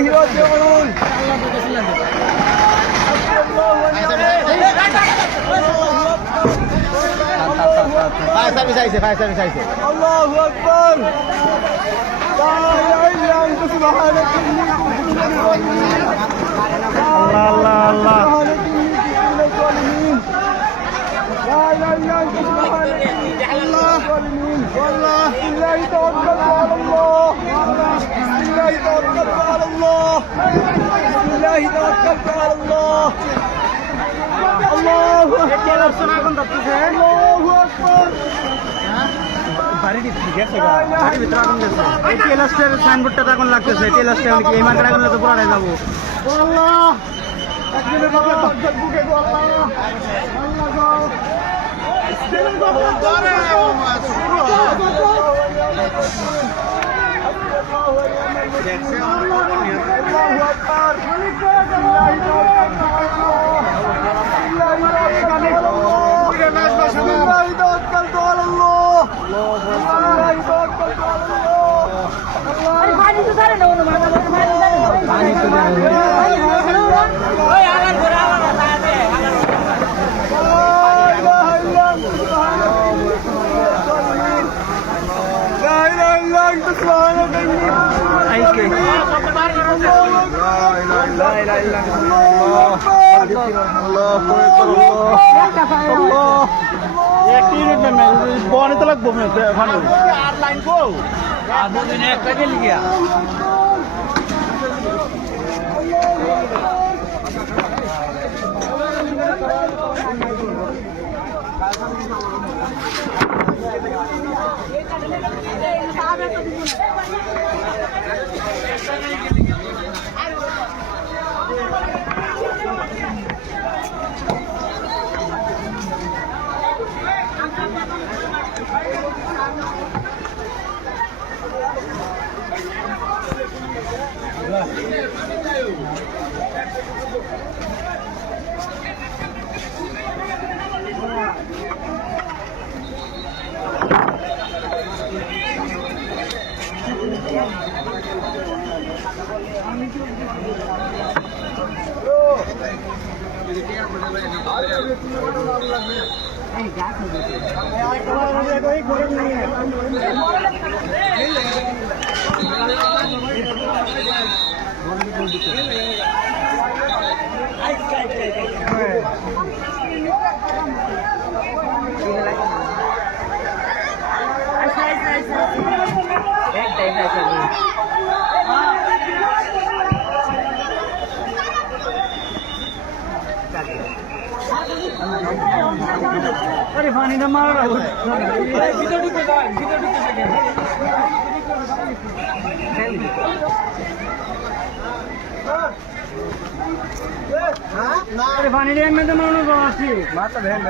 إليه راجعون الله أكبر لا إله إلا أنت سبحانك إني كنت من الظالمين আল্লাহ سبحانك إني كنت من الظالمين لا إله إلا أنت سبحانك إني كنت من الظالمين والله بالله توكلت على الله بالله توكلت على الله بالله توكلت على الله الله أكبر الله أكبر বাড়িটি ঠিক আছে বাড়ির ভিতরে আগুন গেছে এই টেলাস্টের সাইনবোর্ডটা আগুন লাগতেছে টেলাস্টে আমি কি এই মার্কেট আগুন তো পুরাই যাবো আল্লাহ একজনের বাবা দরজার বুকে গো আল্লাহ আল্লাহ বনে লাগবো একটা গেলি গিয়া আরে পানিটা মারা পানি দিয়ে মারানো আসছি মাথা ভেন